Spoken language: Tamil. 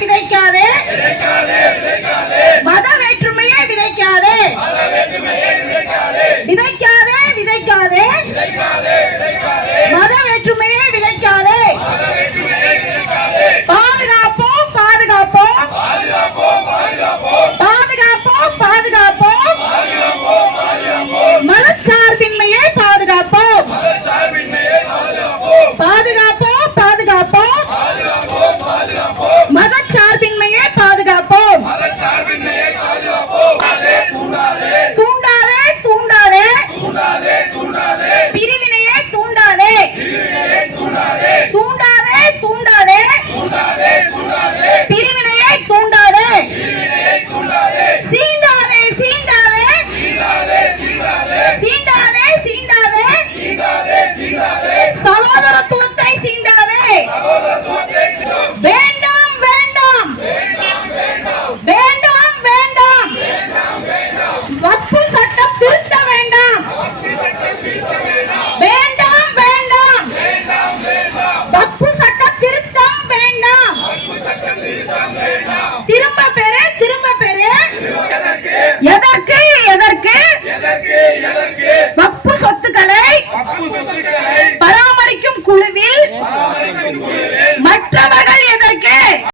விதைக்காதே மத வேற்றுமையை விதைக்காதே விதைக்காதே விதைக்காதே மத வேற்றுமையை விதைக்காதே பாதுகாப்போம் பாதுகாப்போம் பாதுகாப்போம் பாதுகாப்போம் மதச்சார்பின்மையை பாதுகாப்போம் பாதுகாப்போம் பாதுகாப்போம் மதச்சார்பின்மையை பாதுகாப்போம் தூண்டாதே தூண்டாதே பிரிவினையை தூண்டாதே தூண்டாதே தூண்டாதே பிரிவினையை தூண்டாதே சீண்டாதே சீண்டாதே சீண்டாதே சீண்டாதே சகோதரத்துவத்தை சீண்டாதே வேண்டாம் வேண்டாம் வேண்டாம் வேண்டாம் வக்ஃபு சட்டம் திருத்த வேண்டாம் வேண்டாம் வேண்டாம் வக்ஃபு சட்டம் திருத்தம் வேண்டாம் திரும்ப பெறு எதற்கு எதற்கு வக்ஃபு சொத்துக்களை பராமரிக்கும் குழுவில் மற்றவர்கள்